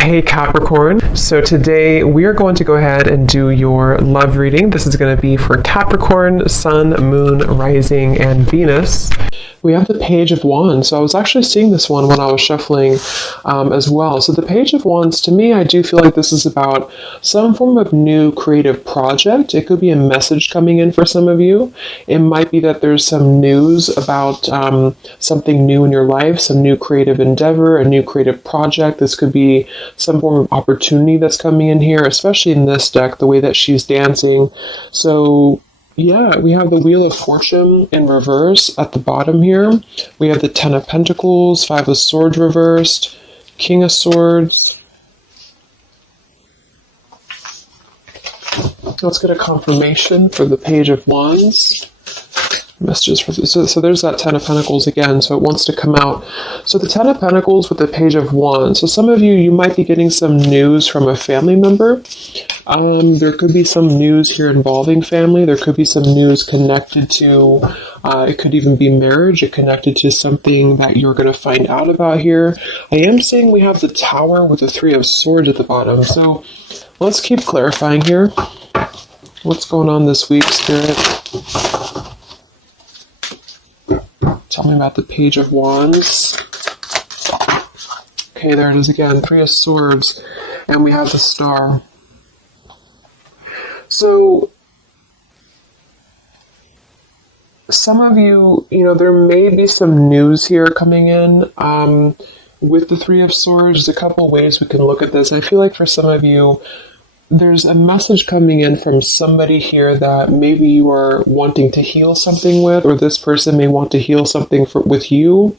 Hey Capricorn, so today we are going to go ahead and do your love reading. This is going to be for Capricorn, Sun, Moon, Rising, and Venus. We have the Page of Wands. So I was actually seeing this one when I was shuffling as well. So the Page of Wands, to me, I do feel like this is about some form of new creative project. It could be a message coming in for some of you. It might be that there's some news about something new in your life, some new creative endeavor, a new creative project. This could be some form of opportunity that's coming in here, especially in this deck, the way that she's dancing. So yeah, we have the Wheel of Fortune in reverse at the bottom here. We have the Ten of Pentacles, Five of Swords reversed, King of Swords. Let's get a confirmation for the Page of Wands. Messages for so there's that Ten of Pentacles again, so it wants to come out. So the Ten of Pentacles with the Page of Wands. So some of you might be getting some news from a family member. There could be some news here involving family. There could be some news connected to, it could even be marriage. It connected to something that you're going to find out about here. I am saying we have the Tower with the Three of Swords at the bottom. So let's keep clarifying here. What's going on this week, Spirit? Tell me about the Page of Wands. Okay, there it is again. Three of Swords. And we have the Star. So, some of you, there may be some news here coming in. With the Three of Swords, there's a couple ways we can look at this. I feel like for some of you, there's a message coming in from somebody here that maybe you are wanting to heal something with, or this person may want to heal something with you.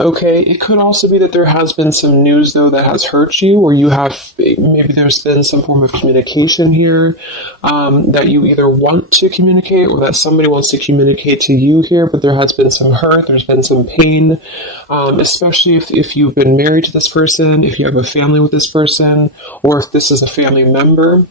Okay, it could also be that there has been some news, though, that has hurt you, or maybe there's been some form of communication here that you either want to communicate or that somebody wants to communicate to you here, but there has been some hurt, there's been some pain, especially if you've been married to this person, if you have a family with this person, or if this is a family member.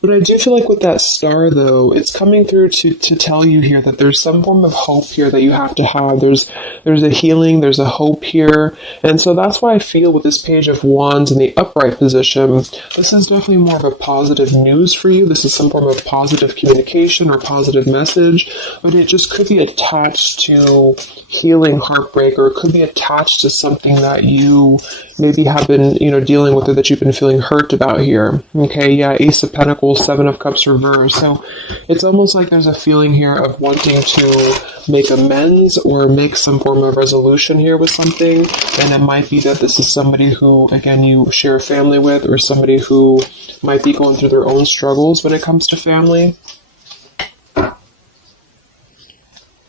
But I do feel like with that Star, though, it's coming through to tell you here that there's some form of hope here that you have to have. There's a healing, there's a hope here. And so that's why I feel with this Page of Wands in the upright position, this is definitely more of a positive news for you. This is some form of positive communication or positive message, but it just could be attached to healing heartbreak, or it could be attached to something that you maybe have been, dealing with, or that you've been feeling hurt about here. Okay, yeah, Ace of Pentacles, Seven of Cups reversed. So it's almost like there's a feeling here of wanting to make amends or make some form of resolution here with something. And it might be that this is somebody who, again, you share a family with, or somebody who might be going through their own struggles when it comes to family.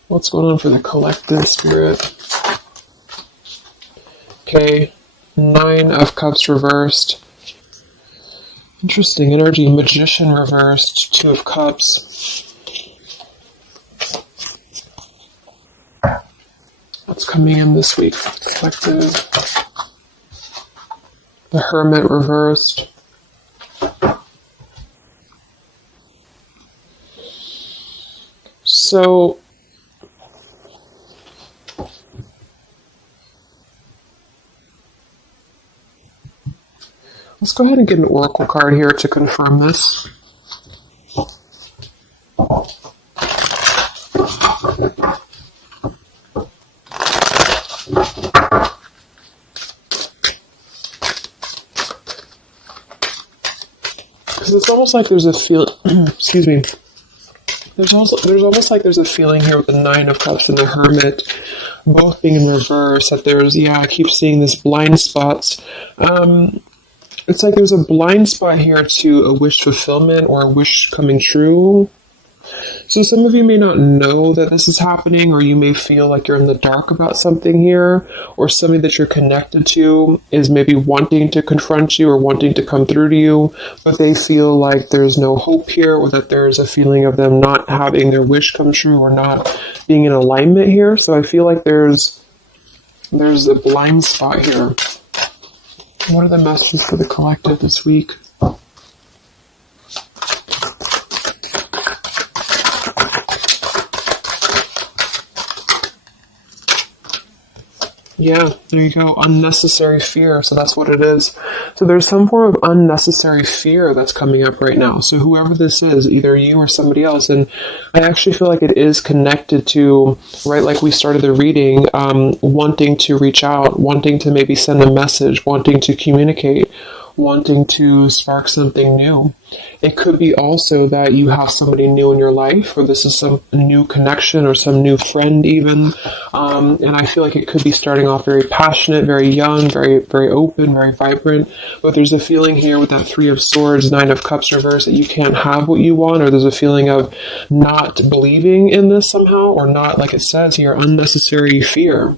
What's going on for the collective, Spirit? Okay, Nine of Cups reversed. Interesting energy. Magician reversed. Two of Cups. What's coming in this week for the collective? The Hermit reversed. So let's go ahead and get an oracle card here to confirm this. Because it's almost like there's a feel. Excuse me. There's almost like there's a feeling here with the Nine of Cups and the Hermit, both being in reverse. That I keep seeing this blind spots. It's like there's a blind spot here to a wish fulfillment or a wish coming true. So some of you may not know that this is happening, or you may feel like you're in the dark about something here, or somebody that you're connected to is maybe wanting to confront you or wanting to come through to you, but they feel like there's no hope here, or that there's a feeling of them not having their wish come true or not being in alignment here. So I feel like there's a blind spot here. What are the messages for the collective this week? Yeah, there you go. Unnecessary fear. So that's what it is. So there's some form of unnecessary fear that's coming up right now. So whoever this is, either you or somebody else, and I actually feel like it is connected to, right, like we started the reading, wanting to reach out, wanting to maybe send a message, wanting to communicate, wanting to spark something new. It could be also that you have somebody new in your life, or this is some new connection or some new friend even. And I feel like it could be starting off very passionate, very young, very, very open, very vibrant. But there's a feeling here with that Three of Swords, Nine of Cups reverse, that you can't have what you want, or there's a feeling of not believing in this somehow, or not, like it says here, unnecessary fear.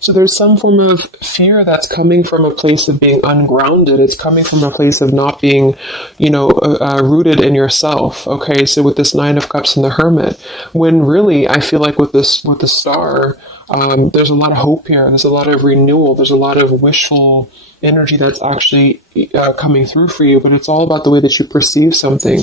So there's some form of fear that's coming from a place of being ungrounded. It's coming from a place of not being, rooted in yourself. Okay, so with this Nine of Cups and the Hermit, when really I feel like with the Star, there's a lot of hope here. There's a lot of renewal. There's a lot of wishful energy that's actually coming through for you, but it's all about the way that you perceive something.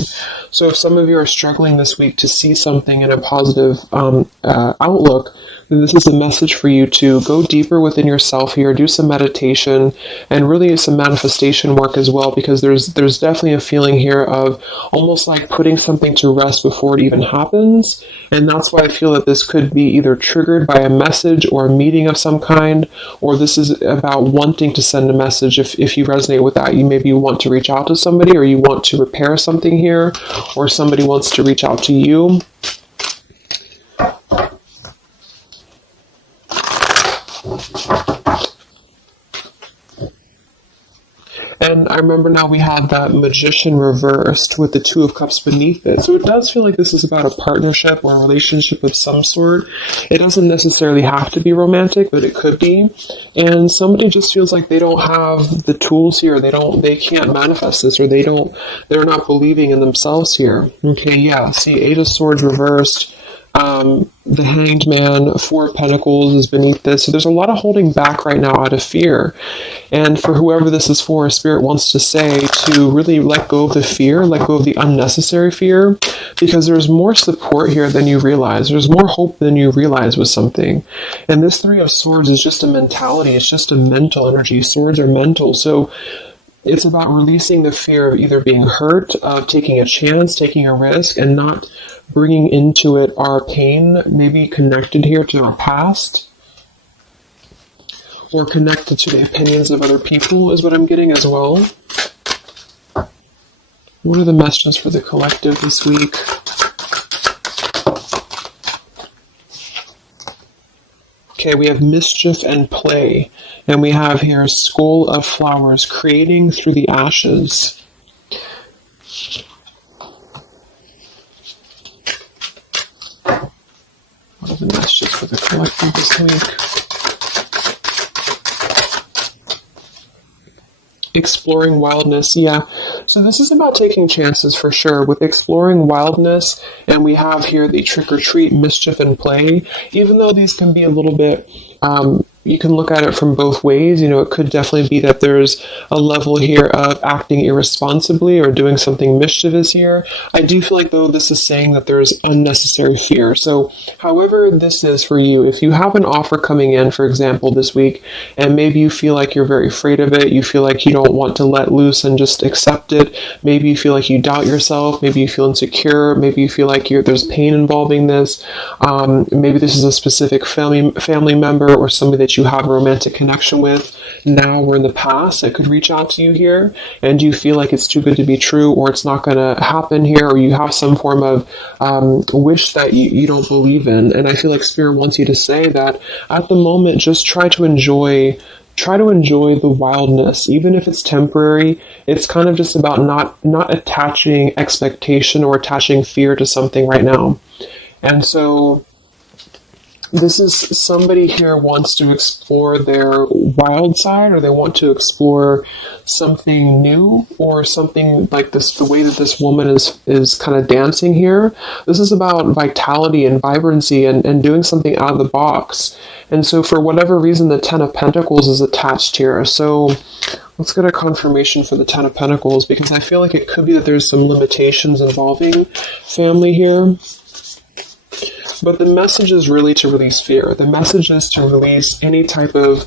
So if some of you are struggling this week to see something in a positive outlook, then this is a message for you to go deeper within yourself here, do some meditation, and really some manifestation work as well, because there's definitely a feeling here of almost like putting something to rest before it even happens. And that's why I feel that this could be either triggered by a message or a meeting of some kind, or this is about wanting to send a message. If you resonate with that, you want to reach out to somebody, or you want to repair something here, or somebody wants to reach out to you. And I remember now we had that Magician reversed with the Two of Cups beneath it. So it does feel like this is about a partnership or a relationship of some sort. It doesn't necessarily have to be romantic, but it could be. And somebody just feels like they don't have the tools here. They can't manifest this, or they're not believing in themselves here. Okay, yeah. See, Eight of Swords reversed. The Hanged Man, Four of Pentacles is beneath this. So there's a lot of holding back right now out of fear. And for whoever this is for, Spirit wants to say to really let go of the fear, let go of the unnecessary fear, because there's more support here than you realize. There's more hope than you realize with something. And this Three of Swords is just a mentality. It's just a mental energy. Swords are mental. So it's about releasing the fear of either being hurt, of taking a chance, taking a risk, and not bringing into it our pain, maybe connected here to our past, or connected to the opinions of other people is what I'm getting as well. What are the messages for the collective this week? Okay, we have mischief and play, and we have here Skull of Flowers, creating through the ashes. What are the messages for the collective this week? Exploring wildness, yeah. So this is about taking chances for sure with exploring wildness, and we have here the trick or treat, mischief and play. Even though these can be a little bit, you can look at it from both ways. It could definitely be that there's a level here of acting irresponsibly or doing something mischievous here. I do feel like, though, this is saying that there's unnecessary fear. So however this is for you, if you have an offer coming in, for example, this week, and maybe you feel like you're very afraid of it, you feel like you don't want to let loose and just accept it, maybe you feel like you doubt yourself, maybe you feel insecure, maybe you feel like there's pain involving this, maybe this is a specific family member or somebody that you have a romantic connection with now or in the past that could reach out to you here, and you feel like it's too good to be true, or it's not going to happen here, or you have some form of wish that you don't believe in. And I feel like Spirit wants you to say that at the moment, just try to enjoy the wildness, even if it's temporary. It's kind of just about not attaching expectation or attaching fear to something right now. And so this is somebody here wants to explore their wild side, or they want to explore something new, or something like this, the way that this woman is kind of dancing here. This is about vitality and vibrancy and doing something out of the box. And so for whatever reason, the Ten of Pentacles is attached here. So let's get a confirmation for the Ten of Pentacles, because I feel like it could be that there's some limitations involving family here. But the message is really to release fear. The message is to release any type of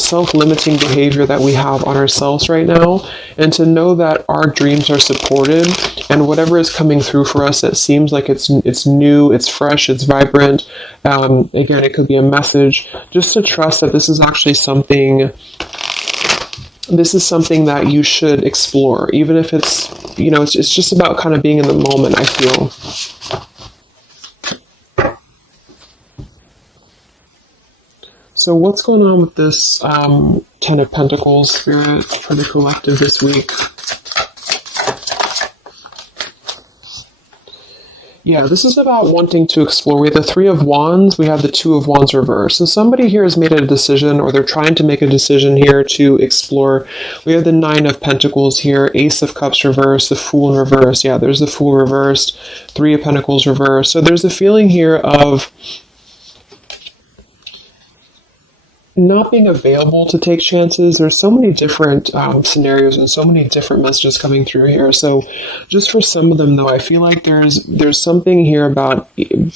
self-limiting behavior that we have on ourselves right now, and to know that our dreams are supported, and whatever is coming through for us that seems like it's new, it's fresh, it's vibrant. Again, it could be a message. Just to trust that this is actually something. This is something that you should explore, even if it's, it's just about kind of being in the moment, I feel. So what's going on with this Ten of Pentacles spirit for the collective this week? Yeah, this is about wanting to explore. We have the Three of Wands, we have the Two of Wands reverse. So somebody here has made a decision, or they're trying to make a decision here to explore. We have the Nine of Pentacles here, Ace of Cups reverse, the Fool in reverse. Yeah, there's the Fool reversed, Three of Pentacles reverse. So there's a feeling here of not being available to take chances. There's so many different scenarios and so many different messages coming through here. So just for some of them, though, I feel like there's something here about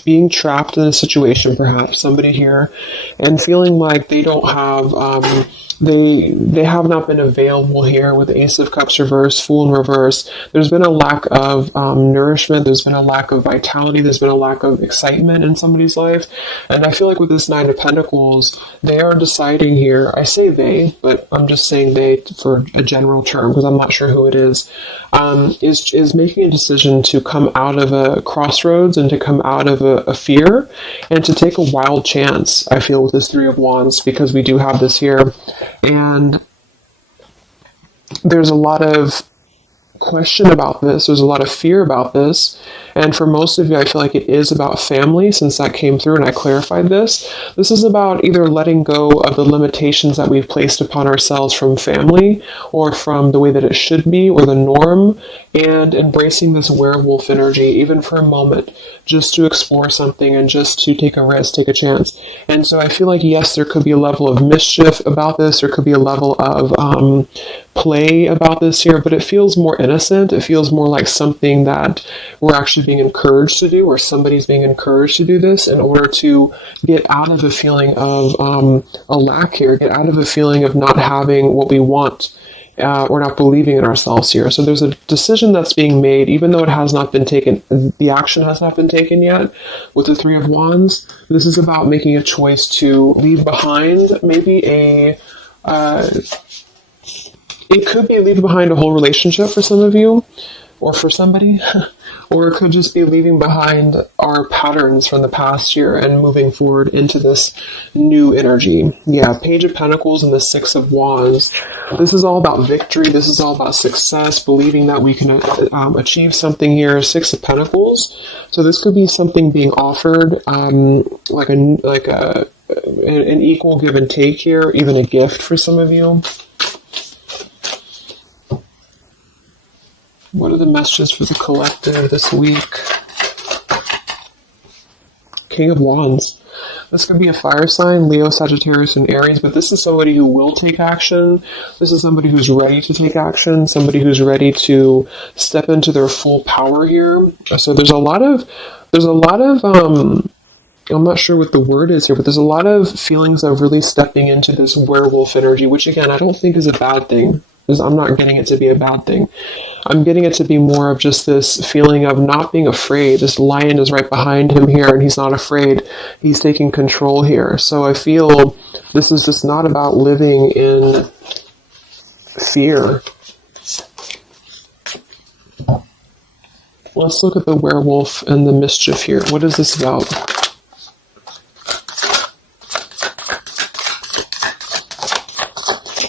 being trapped in a situation, perhaps somebody here, and feeling like they don't have they have not been available here with Ace of Cups reverse, Fool in reverse. There's been a lack of nourishment. There's been a lack of vitality. There's been a lack of excitement in somebody's life. And I feel like with this Nine of Pentacles, they are deciding here, I say they, but I'm just saying they for a general term because I'm not sure who it is making a decision to come out of a crossroads and to come out of a fear and to take a wild chance, I feel, with this Three of Wands, because we do have this here. And there's a lot of question about this. There's a lot of fear about this. And for most of you, I feel like it is about family, since that came through and I clarified this. This is about either letting go of the limitations that we've placed upon ourselves from family or from the way that it should be or the norm, and embracing this werewolf energy, even for a moment, just to explore something and just to take a risk, take a chance. And so I feel like, yes, there could be a level of mischief about this. There could be a level of play about this here, but it feels more innocent. It feels more like something that we're actually being encouraged to do, or somebody's being encouraged to do this in order to get out of a feeling of a lack here, get out of a feeling of not having what we want. Or not believing in ourselves here. So there's a decision that's being made, even though it has not been taken, the action has not been taken yet with the Three of Wands. This is about making a choice to leave behind maybe it could be leaving behind a whole relationship for some of you, or for somebody, or it could just be leaving behind our patterns from the past year and moving forward into this new energy. Yeah, Page of Pentacles and the Six of Wands. This is all about victory. This is all about success, believing that we can achieve something here. Six of Pentacles. So this could be something being offered, like an equal give and take here, even a gift for some of you. What are the messages for the collective this week? King of Wands. This could be a fire sign, Leo, Sagittarius, and Aries, but this is somebody who will take action. This is somebody who's ready to take action, somebody who's ready to step into their full power here. So there's a lot of I'm not sure what the word is here, but there's a lot of feelings of really stepping into this werewolf energy, which again, I don't think is a bad thing. I'm not getting it to be a bad thing. I'm getting it to be more of just this feeling of not being afraid. This lion is right behind him here, and he's not afraid. He's taking control here. So I feel this is just not about living in fear. Let's look at the werewolf and the mischief here. What is this about?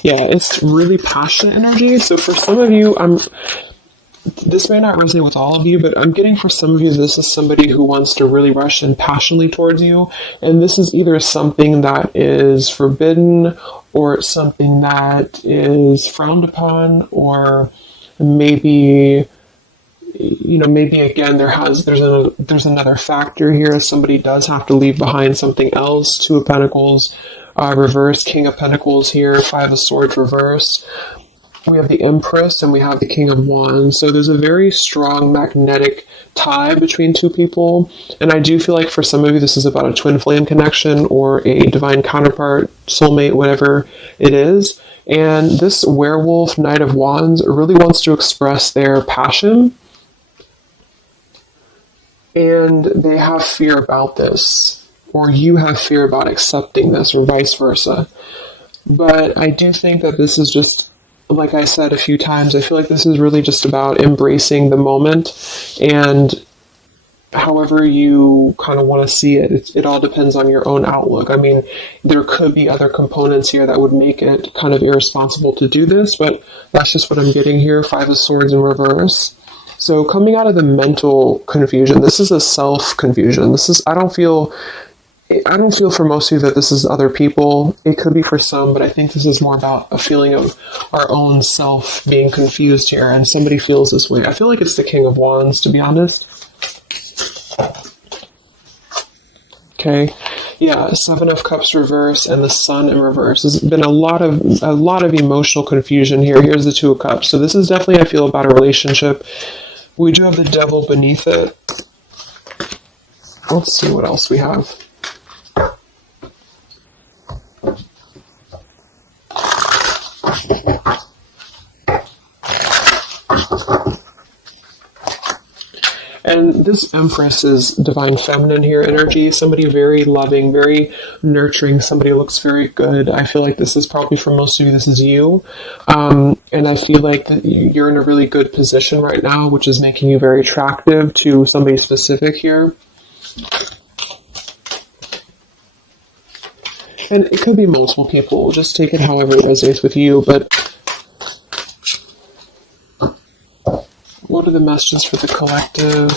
Yeah, it's really passionate energy. So for some of you, this may not resonate with all of you, but I'm getting for some of you, this is somebody who wants to really rush in passionately towards you. And this is either something that is forbidden, or it's something that is frowned upon, or maybe, maybe again, there's another factor here. Somebody does have to leave behind something else. Two of Pentacles. Reverse, King of Pentacles here, Five of Swords reverse. We have the Empress and we have the King of Wands. So there's a very strong magnetic tie between two people. And I do feel like for some of you, this is about a twin flame connection or a divine counterpart, soulmate, whatever it is. And this werewolf, Knight of Wands, really wants to express their passion. And they have fear about this, or you have fear about accepting this, or vice versa. But I do think that this is just, like I said a few times, I feel like this is really just about embracing the moment, and however you kind of want to see it, it all depends on your own outlook. I mean, there could be other components here that would make it kind of irresponsible to do this, but that's just what I'm getting here. Five of Swords in reverse. So coming out of the mental confusion, this is a self-confusion. I don't feel for most of you that this is other people. It could be for some, but I think this is more about a feeling of our own self being confused here, and somebody feels this way. I feel like it's the King of Wands, to be honest. Okay. Yeah, Seven of Cups reverse and the Sun in reverse. There's been a lot of emotional confusion here. Here's the Two of Cups. So this is definitely, I feel, about a relationship. We do have the Devil beneath it. Let's see what else we have. And this Empress is divine feminine here energy. Somebody very loving, very nurturing. Somebody looks very good. I feel like this is probably for most of you, this is you. And I feel like that you're in a really good position right now, which is making you very attractive to somebody specific here. And it could be multiple people. Just take it however it resonates with you. But what are the messages for the collective?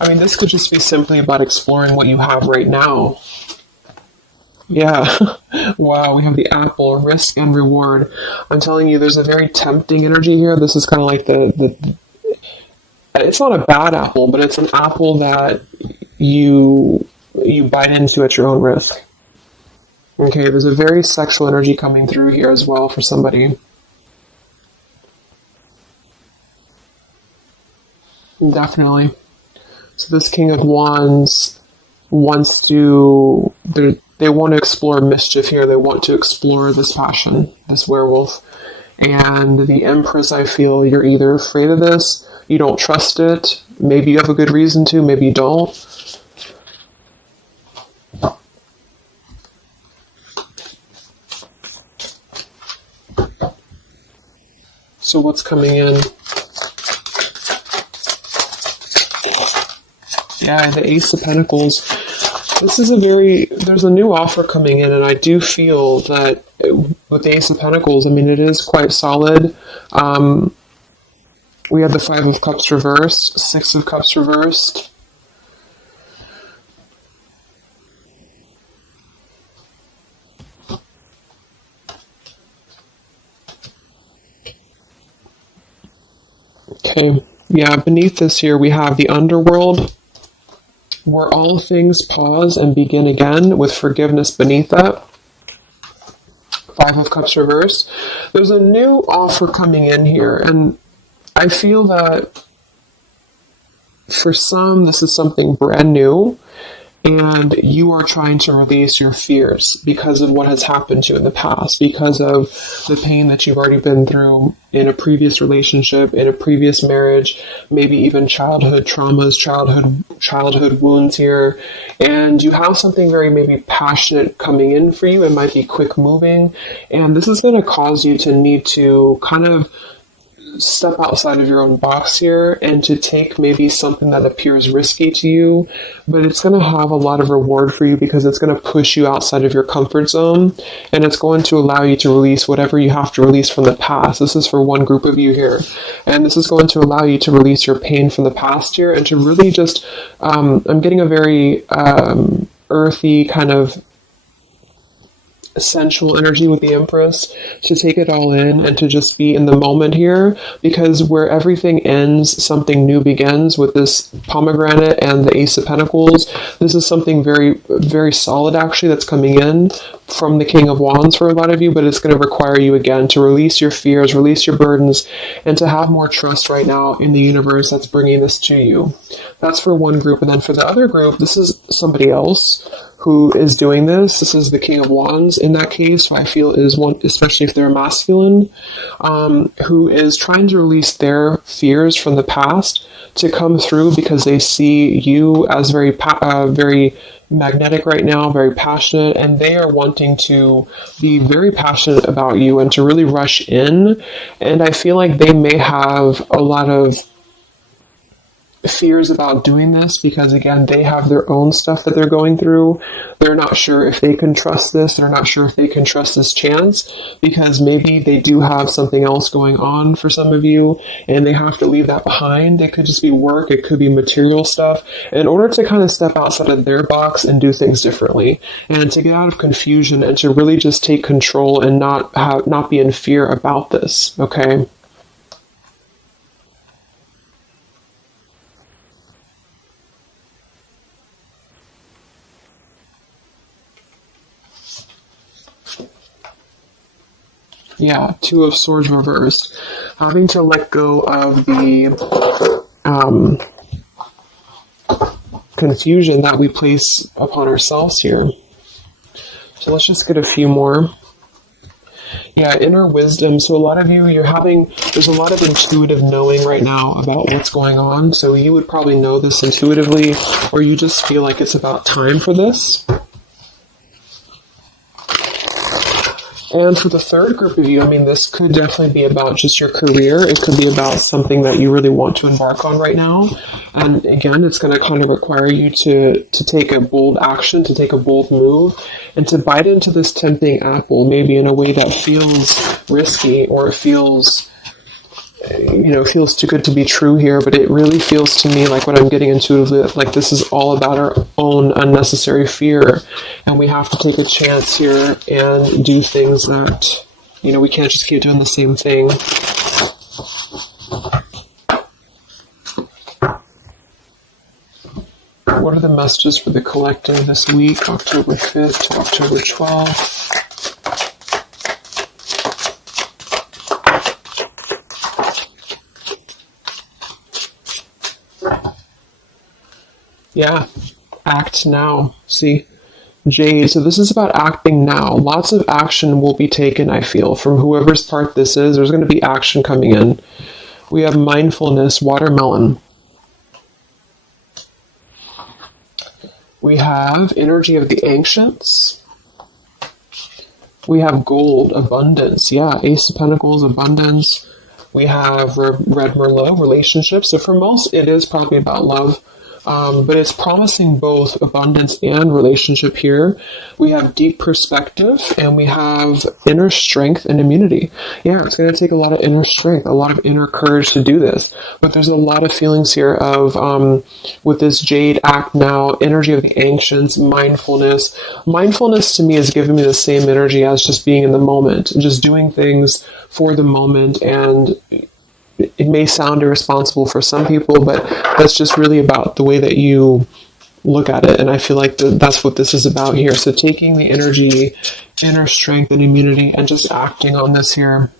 I mean, this could just be simply about exploring what you have right now. Yeah. Wow, we have the apple, risk and reward. I'm telling you, there's a very tempting energy here. This is kind of like the it's not a bad apple, but it's an apple that you bite into at your own risk. Okay, there's a very sexual energy coming through here as well for somebody. Definitely. So this King of Wands wants to, they want to explore mischief here. They want to explore this passion, this werewolf. And the Empress, I feel you're either afraid of this, you don't trust it, maybe you have a good reason to, maybe you don't. So what's coming in? Yeah, the Ace of Pentacles. This is there's a new offer coming in, and I do feel that with the Ace of Pentacles, I mean, it is quite solid. We have the Five of Cups reversed, Six of Cups reversed. Okay, yeah, beneath this here we have the Underworld, where all things pause and begin again, with forgiveness beneath that. Five of Cups reversed. There's a new offer coming in here, and I feel that for some, this is something brand new, and you are trying to release your fears because of what has happened to you in the past, because of the pain that you've already been through in a previous relationship, in a previous marriage, maybe even childhood traumas, childhood wounds here. And you have something very maybe passionate coming in for you. It might be quick moving. And this is going to cause you to need to kind of step outside of your own box here and to take maybe something that appears risky to you, but it's going to have a lot of reward for you because it's going to push you outside of your comfort zone, and it's going to allow you to release whatever you have to release from the past. This is for one group of you here, and this is going to allow you to release your pain from the past here and to really just I'm getting a very earthy kind of sensual energy with the Empress, to take it all in and to just be in the moment here, because where everything ends, something new begins with this pomegranate and the Ace of Pentacles. This is something very, very solid actually that's coming in from the King of Wands for a lot of you, but it's going to require you again to release your fears, release your burdens, and to have more trust right now in the universe that's bringing this to you. That's for one group. And then for the other group, this is somebody else who is doing this. This is the King of Wands in that case, who I feel is one, especially if they're masculine, who is trying to release their fears from the past to come through because they see you as very magnetic right now, very passionate, and they are wanting to be very passionate about you and to really rush in. And I feel like they may have a lot of fears about doing this because, again, they have their own stuff that they're going through. They're not sure if they can trust this. They're not sure if they can trust this chance because maybe they do have something else going on for some of you and they have to leave that behind. It could just be work. It could be material stuff in order to kind of step outside of their box and do things differently and to get out of confusion and to really just take control and not be in fear about this. Okay. Yeah, Two of Swords reversed. Having to let go of the confusion that we place upon ourselves here. So let's just get a few more. Yeah, inner wisdom. So a lot of you, there's a lot of intuitive knowing right now about what's going on. So you would probably know this intuitively, or you just feel like it's about time for this. And for the third group of you, I mean, this could definitely be about just your career. It could be about something that you really want to embark on right now. And again, it's going to kind of require you to take a bold action, to take a bold move, and to bite into this tempting apple, maybe in a way that feels risky or it feels too good to be true here, but it really feels to me like what I'm getting intuitively, like this is all about our own unnecessary fear, and we have to take a chance here and do things that, we can't just keep doing the same thing. What are the messages for the collective this week, October 5th to October 12th? Yeah, act now. See, Jade. So this is about acting now. Lots of action will be taken, I feel, from whoever's part this is. There's going to be action coming in. We have mindfulness, watermelon. We have energy of the ancients. We have gold, abundance. Yeah, Ace of Pentacles, abundance. We have red Merlot, relationships. So for most, it is probably about love. But it's promising both abundance and relationship here. We have deep perspective and we have inner strength and immunity. Yeah, it's going to take a lot of inner strength, a lot of inner courage to do this. But there's a lot of feelings here of, with this Jade, act now, energy of the ancients, mindfulness. Mindfulness to me is giving me the same energy as just being in the moment, just doing things for the moment. And it may sound irresponsible for some people, but that's just really about the way that you look at it. And I feel like that's what this is about here. So taking the energy, inner strength and immunity and just acting on this here.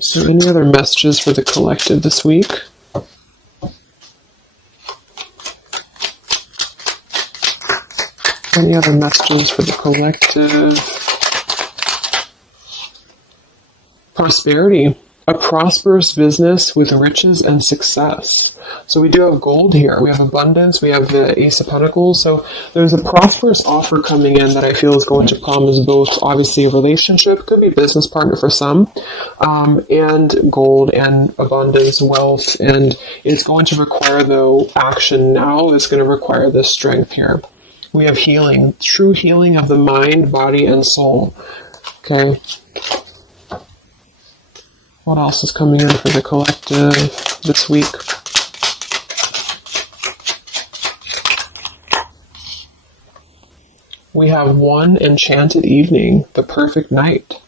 So any other messages for the collective this week? Any other messages for the collective? Prosperity, a prosperous business with riches and success. So we do have gold here. We have abundance. We have the Ace of Pentacles. So there's a prosperous offer coming in that I feel is going to promise both, obviously, a relationship, could be a business partner for some, and gold and abundance, wealth. And it's going to require, though, action now. It's going to require this strength here. We have healing, true healing of the mind, body, and soul. Okay. What else is coming in for the collective this week? We have one enchanted evening, the perfect night.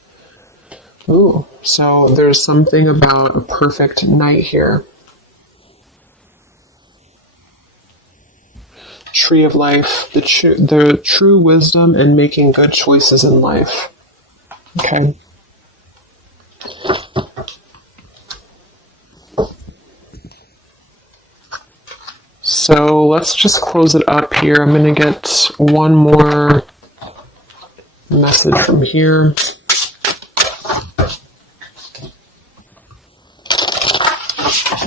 Ooh, so there's something about a perfect night here. Tree of life, the true wisdom and making good choices in life. Okay. So let's just close it up here. I'm going to get one more message from here.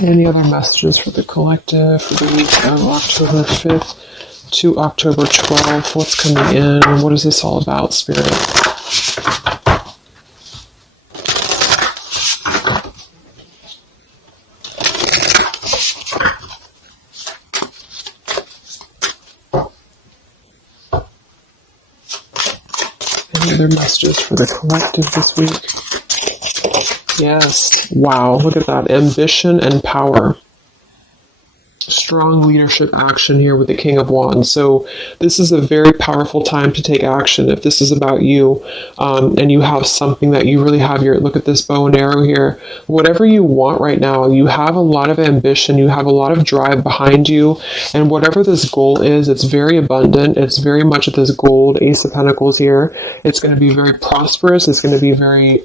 Any other messages for the collective for the week of October 5th to October 12th? What's coming in? What is this all about, Spirit? Any other messages for the collective this week? Yes. Wow. Look at that. Ambition and power. Strong leadership action here with the King of Wands. So this is a very powerful time to take action. If this is about you, and you have something that you really have your, look at this bow and arrow here. Whatever you want right now, you have a lot of ambition. You have a lot of drive behind you. And whatever this goal is, it's very abundant. It's very much this gold, Ace of Pentacles here. It's going to be very prosperous. It's going to be very,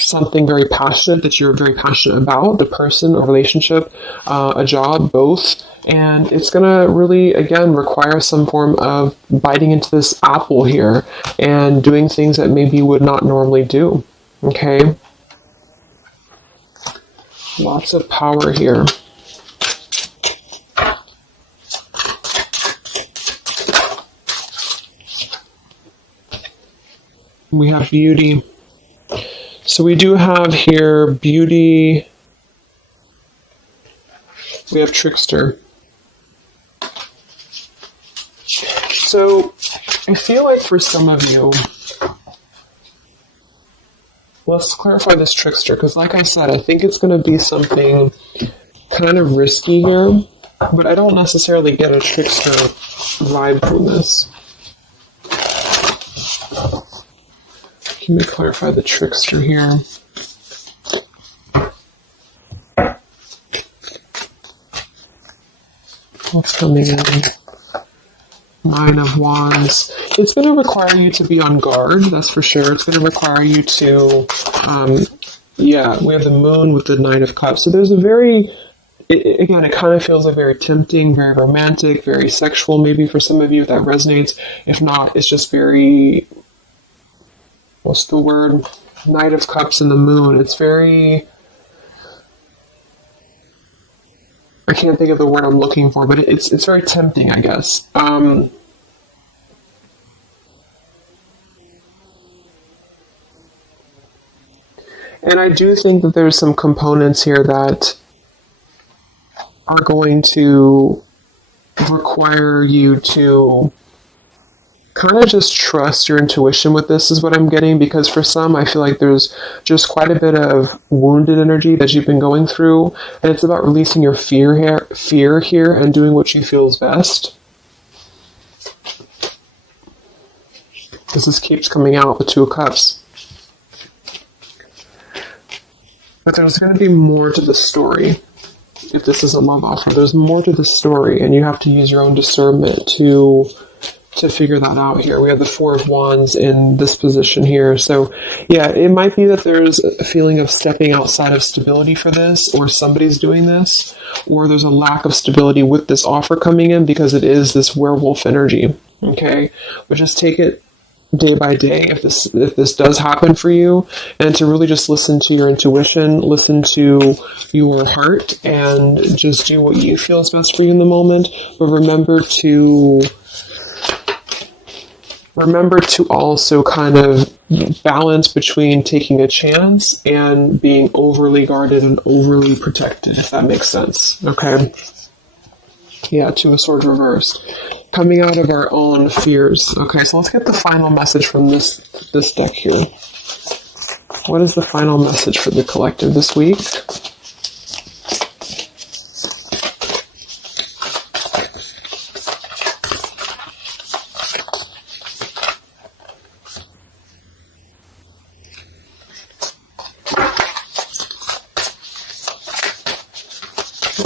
something very passionate that you're very passionate about, the person, a relationship, a job, both. And it's going to really, again, require some form of biting into this apple here and doing things that maybe you would not normally do. Okay? Lots of power here. We have beauty. So we do have here beauty. We have trickster. So I feel like for some of you, let's clarify this trickster, because like I said, I think it's going to be something kind of risky here, but I don't necessarily get a trickster vibe from this. Let me clarify the trickster here. What's coming in? Nine of Wands. It's going to require you to be on guard, that's for sure. It's going to require you to, we have the Moon with the Nine of Cups. So there's a very, again, it kind of feels like very tempting, very romantic, very sexual, maybe for some of you if that resonates. If not, it's just very, what's the word? Knight of Cups and the Moon. It's very, I can't think of the word I'm looking for, but it's very tempting, I guess. And I do think that there's some components here that are going to require you to kind of just trust your intuition with this, is what I'm getting, because for some, I feel like there's just quite a bit of wounded energy that you've been going through, and it's about releasing your fear here and doing what you feel is best. Because this keeps coming out, the Two of Cups. But there's going to be more to the story. If this is a love offer, there's more to the story, and you have to use your own discernment to figure that out here. We have the Four of Wands in this position here. So yeah, it might be that there's a feeling of stepping outside of stability for this, or somebody's doing this, or there's a lack of stability with this offer coming in because it is this werewolf energy. Okay, but just take it day by day if this does happen for you, and to really just listen to your intuition, listen to your heart, and just do what you feel is best for you in the moment. But remember to also kind of balance between taking a chance and being overly guarded and overly protected, if that makes sense. Okay? Yeah, Two of Swords reversed. Coming out of our own fears. Okay, so let's get the final message from this deck here. What is the final message for the collective this week?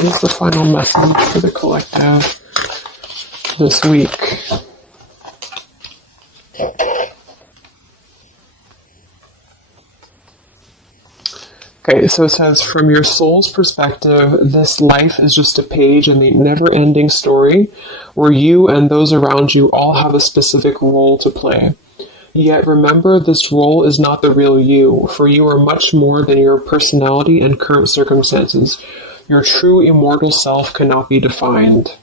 What is the final message for the collective this week? Okay, so it says, from your soul's perspective, this life is just a page in the never-ending story where you and those around you all have a specific role to play. Yet remember, this role is not the real you, for you are much more than your personality and current circumstances. Your true immortal self cannot be defined.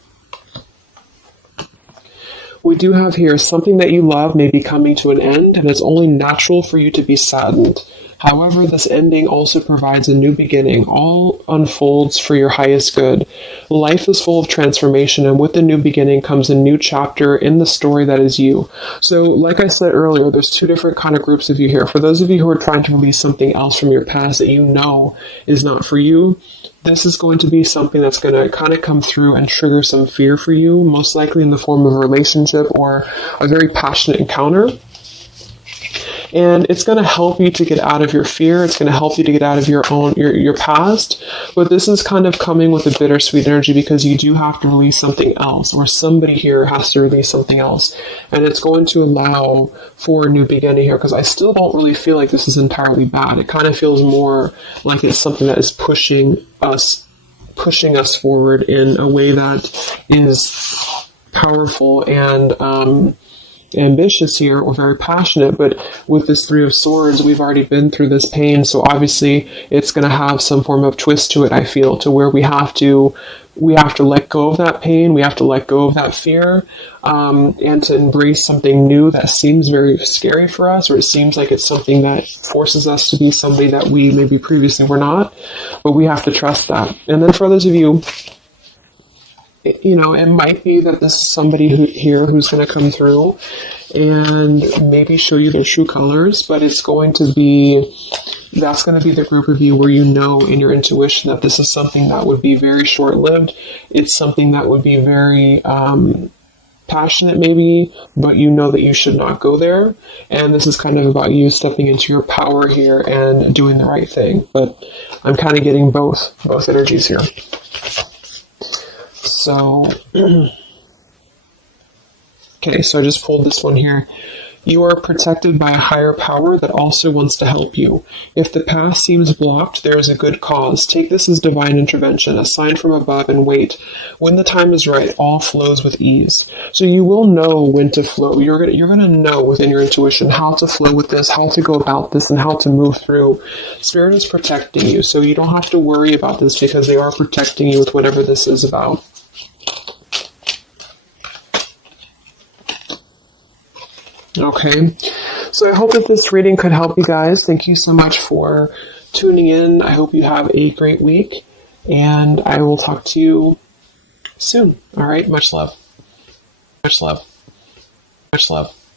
We do have here, something that you love may be coming to an end, and it's only natural for you to be saddened. However, this ending also provides a new beginning. All unfolds for your highest good. Life is full of transformation, and with the new beginning comes a new chapter in the story that is you. So, like I said earlier, there's two different kind of groups of you here. For those of you who are trying to release something else from your past that you know is not for you, this is going to be something that's going to kind of come through and trigger some fear for you, most likely in the form of a relationship or a very passionate encounter. And it's going to help you to get out of your fear. It's going to help you to get out of your past. But this is kind of coming with a bittersweet energy because you do have to release something else, or somebody here has to release something else. And it's going to allow for a new beginning here, because I still don't really feel like this is entirely bad. It kind of feels more like it's something that is pushing us forward in a way that is powerful and ambitious here, or very passionate. But with this Three of Swords, we've already been through this pain, so obviously it's going to have some form of twist to it, I feel, to where we have to let go of that pain, we have to let go of that fear, and to embrace something new that seems very scary for us, or it seems like it's something that forces us to be somebody that we maybe previously were not, but we have to trust that. And then for others of you, you know, it might be that this is somebody who's going to come through and maybe show you their true colors, but that's going to be the group of you where you know in your intuition that this is something that would be very short-lived. It's something that would be very passionate maybe, but you know that you should not go there. And this is kind of about you stepping into your power here and doing the right thing. But I'm kind of getting both energies here. So, okay, so I just pulled this one here. You are protected by a higher power that also wants to help you. If the path seems blocked, there is a good cause. Take this as divine intervention, a sign from above, and wait. When the time is right, all flows with ease. So you will know when to flow. You're gonna know within your intuition how to flow with this, how to go about this, and how to move through. Spirit is protecting you, so you don't have to worry about this because they are protecting you with whatever this is about. Okay, so I hope that this reading could help you guys. Thank you so much for tuning in. I hope you have a great week, and I will talk to you soon. All right, much love. Much love. Much love.